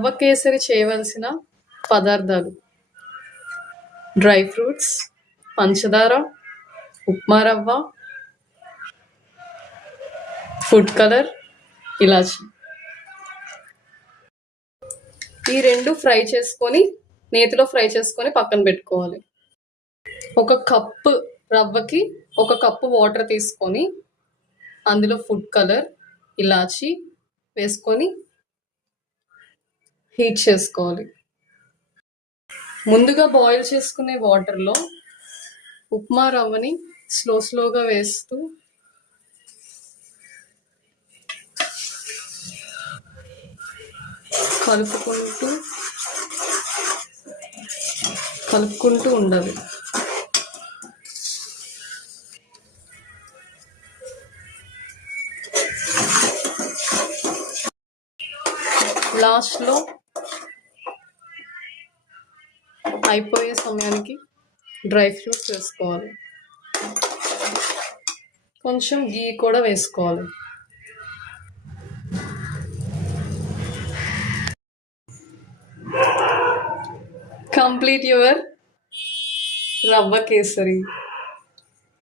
రవ్వ కేసరి చేయవలసిన పదార్థాలు: డ్రై ఫ్రూట్స్, పంచదార, ఉప్మా రవ్వ, ఫుడ్ కలర్, ఇలాచి. ఈ రెండు ఫ్రై చేసుకొని నేతిలో ఫ్రై చేసుకొని పక్కన పెట్టుకోవాలి. ఒక కప్పు రవ్వకి 1 కప్పు వాటర్ తీసుకొని అందులో ఫుడ్ కలర్, ఇలాచి వేసుకొని హీట్ చేసుకోవాలి. ముందుగా బాయిల్ చేసుకునే వాటర్లో ఉప్మా రవ్వని స్లోగా వేస్తూ కలుపుకుంటూ ఉండాలి. లాస్ట్లో అయిపోయే సమయానికి డ్రై ఫ్రూట్స్ వేసుకోవాలి. కొంచెం గీ కూడా వేసుకోవాలి. కంప్లీట్ యువర్ రవ్వ కేసరి.